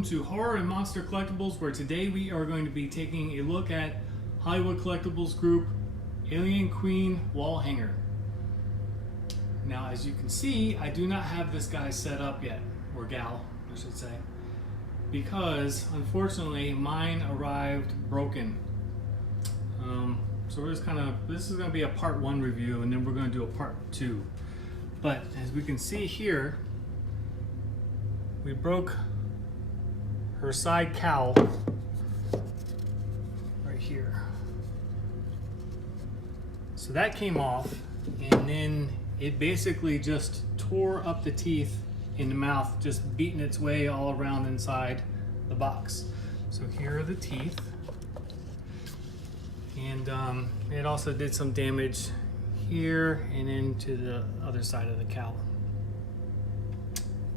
welcome to Horror and Monster Collectibles, where today we are going to be taking a look at Hollywood Collectibles Group Alien Queen wall hanger. Now, as you can see, I do not have this guy set up yet, or gal, I should say, because unfortunately mine arrived broken. So we're just this is going to be a part 1 review, and then we're going to do a part 2. But as we can see here, we broke her side cowl right here. So that came off, and then it basically just tore up the teeth in the mouth, just beating its way all around inside the box. So here are the teeth. And it also did some damage here and into the other side of the cowl.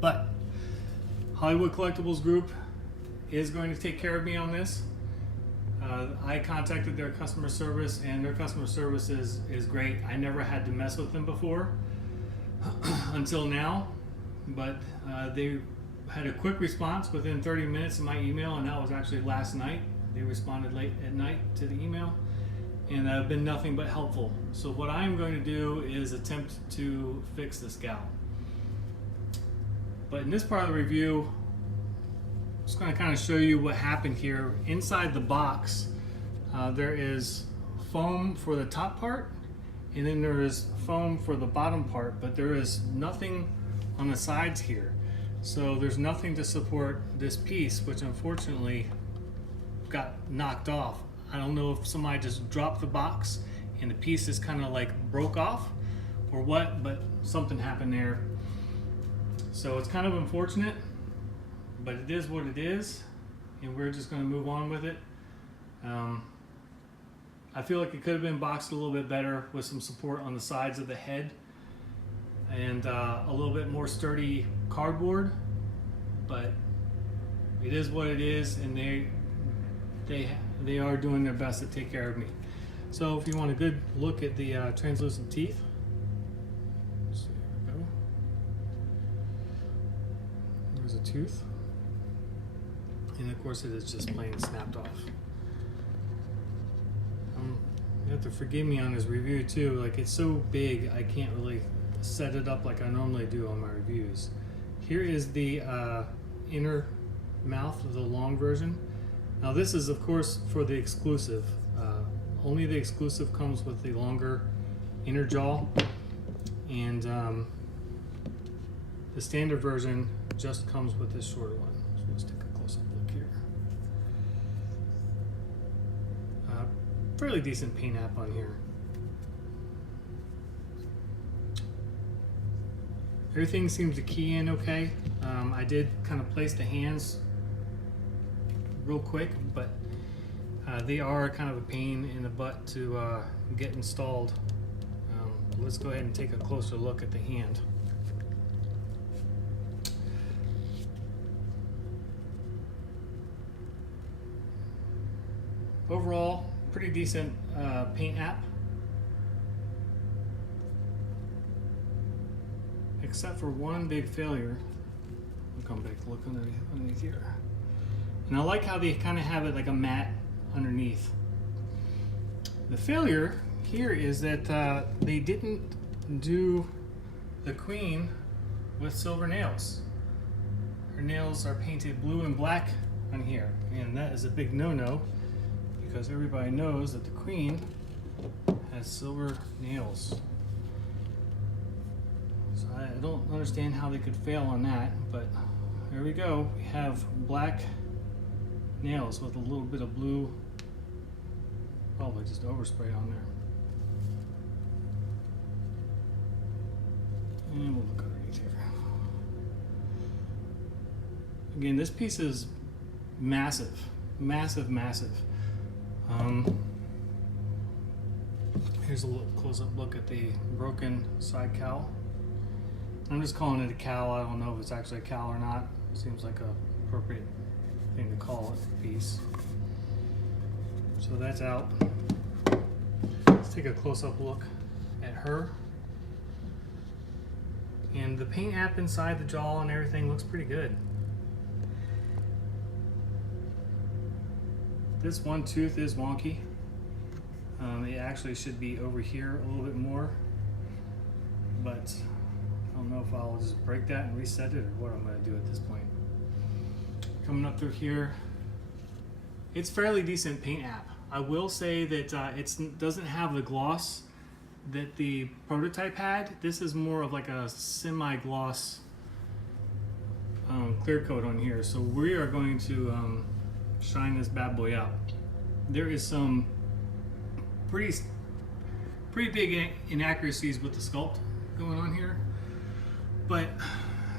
But Hollywood Collectibles Group is going to take care of me on this. I contacted their customer service, and their customer service is great. I never had to mess with them before until now, but they had a quick response within 30 minutes of my email, and that was actually last night. They responded late at night to the email, and have been nothing but helpful. So what I'm going to do is attempt to fix this gal. But in this part of the review, I'm just going to kind of show you what happened here. Inside the box, there is foam for the top part, and then there is foam for the bottom part, but there is nothing on the sides here. So there's nothing to support this piece, which unfortunately got knocked off. I don't know if somebody just dropped the box and the piece is kind of like broke off or what, but something happened there. So it's kind of unfortunate, but it is what it is, and we're just going to move on with it. I feel like it could have been boxed a little bit better with some support on the sides of the head and a little bit more sturdy cardboard, but it is what it is, and they are doing their best to take care of me. So if you want a good look at the translucent teeth, so there we go. There's a tooth, and of course it is just plain snapped off. You have to forgive me on this review too. Like, it's so big, I can't really set it up like I normally do on my reviews. Here is the inner mouth of the long version. Now this is of course for the exclusive. Only the exclusive comes with the longer inner jaw, and the standard version just comes with this shorter one. So let's take a close-up look here. Fairly decent paint app on here. Everything seems to key in okay. I did kind of place the hands real quick, but they are kind of a pain in the butt to get installed. Let's go ahead and take a closer look at the hand. Overall, pretty decent paint app, except for one big failure. I'll come back to look underneath here. And I like how they kind of have it like a mat underneath. The failure here is that they didn't do the queen with silver nails. Her nails are painted blue and black on here, and that is a big no-no, because everybody knows that the queen has silver nails. So I don't understand how they could fail on that, but there we go. We have black nails with a little bit of blue, probably just overspray on there. And we'll look underneath here. Again, this piece is massive, massive, massive. Here's a little close-up look at the broken side cowl. I'm just calling it a cowl. I don't know if it's actually a cowl or not. It seems like an appropriate thing to call it, a piece. So that's out. Let's take a close-up look at her. And the paint app inside the jaw and everything looks pretty good. This one tooth is wonky. It actually should be over here a little bit more, but I don't know if I'll just break that and reset it or what I'm going to do at this point. Coming up through here, it's fairly decent paint app. I will say that it doesn't have the gloss that the prototype had. This is more of like a semi-gloss clear coat on here. So we are going to shine this bad boy out. There is some pretty big inaccuracies with the sculpt going on here, but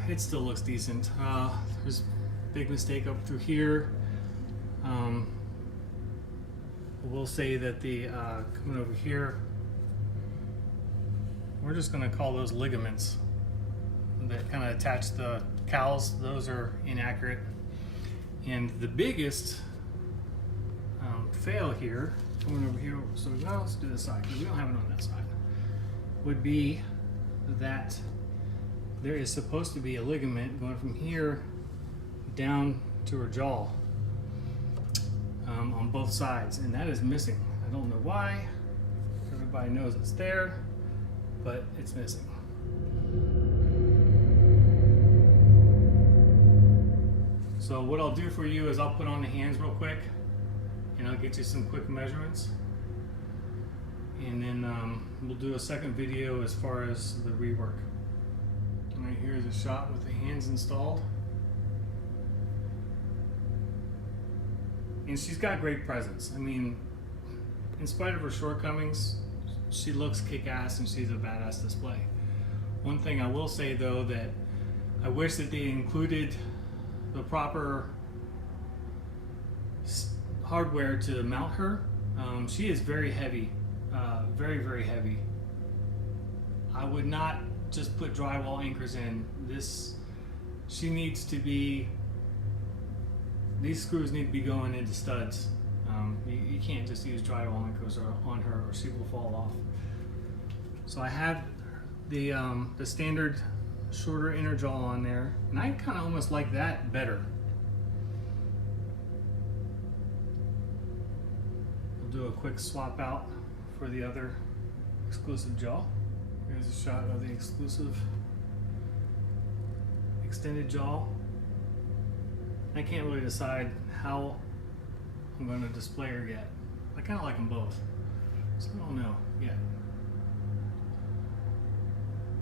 it still looks decent. There's a big mistake up through here. We'll say that the coming over here, we're just going to call those ligaments that kind of attach the cowls. Those are inaccurate. And the biggest fail here, coming over here, so now let's do this side because we don't have it on that side, would be that there is supposed to be a ligament going from here down to her jaw on both sides, and that is missing. I don't know why. Everybody knows it's there, but it's missing. So what I'll do for you is I'll put on the hands real quick and I'll get you some quick measurements, and then we'll do a second video as far as the rework. Right here is a shot with the hands installed, and she's got great presence. I mean, in spite of her shortcomings, she looks kick-ass and she's a badass display. One thing I will say though, that I wish that they included the proper hardware to mount her. She is very heavy, very heavy. I would not just put drywall anchors in this. She needs to be, these screws need to be going into studs. You can't just use drywall anchors on her or she will fall off. So I have the standard shorter inner jaw on there, and I kind of almost like that better. We'll do a quick swap out for the other exclusive jaw. Here's a shot of the exclusive extended jaw. I can't really decide how I'm going to display her yet. I kind of like them both, so I don't know yet.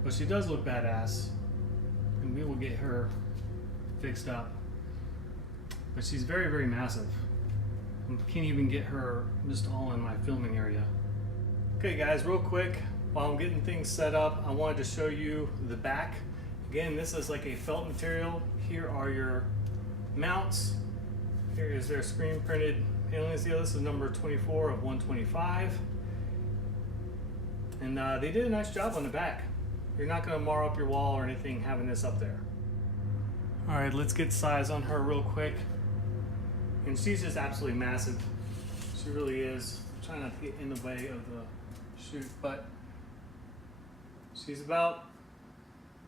But she does look badass, and we will get her fixed up. But she's very massive. I can't even get her just all in my filming area. Okay guys, real quick, while I'm getting things set up, I wanted to show you the back. Again, this is like a felt material. Here are your mounts. Here is their screen printed paneling seal. This is number 24 of 125. And they did a nice job on the back. You're not going to mar up your wall or anything having this up there. All right, let's get size on her real quick. And she's just absolutely massive. She really is. I'm trying not to get in the way of the shoot, but she's about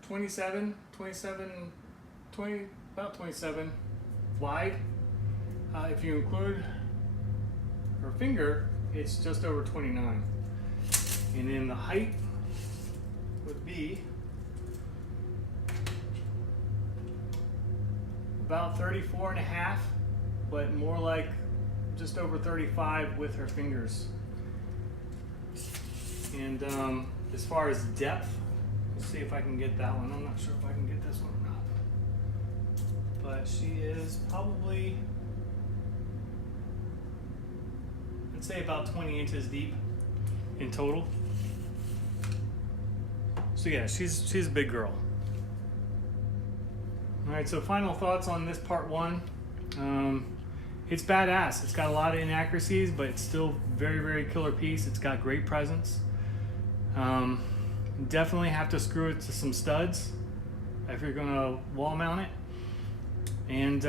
27 wide. If you include her finger, it's just over 29. And then the height would be about 34 and a half, but more like just over 35 with her fingers. And as far as depth, let's see if I can get that one. I'm not sure if I can get this one or not. But she is probably, I'd say about 20 inches deep in total. So yeah, she's a big girl. All right, so final thoughts on this part one. It's badass. It's got a lot of inaccuracies, but it's still very killer piece. It's got great presence. Definitely have to screw it to some studs if you're gonna wall mount it. And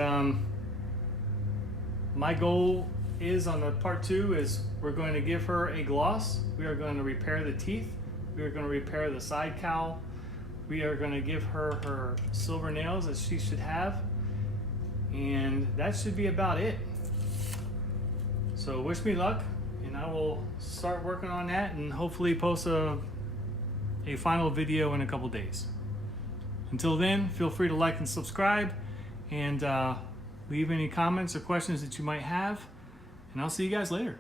my goal is on the part two is we're going to give her a gloss. We are going to repair the teeth. We are going to repair the side cowl. We are going to give her her silver nails as she should have. And that should be about it. So wish me luck, and I will start working on that and hopefully post a final video in a couple days. Until then, feel free to like and subscribe, and leave any comments or questions that you might have, and I'll see you guys later.